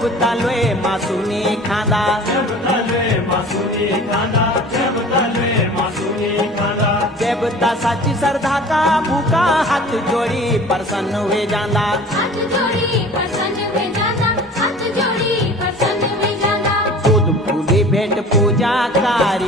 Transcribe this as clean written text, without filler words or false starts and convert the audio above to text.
जब तलवे मासूनी खांदा, जब तलवे मासूनी खांदा, जब तलवे मासूनी खांदा। जब ता सच्ची श्रद्धा का भूखा हाथ जोड़ी प्रसन्न हुए जांदा, हाथ जोड़ी प्रसन्न हुए जाना, हाथ जोड़ी प्रसन्न हुए जाना। दूध फूली भेंट पूजा कारी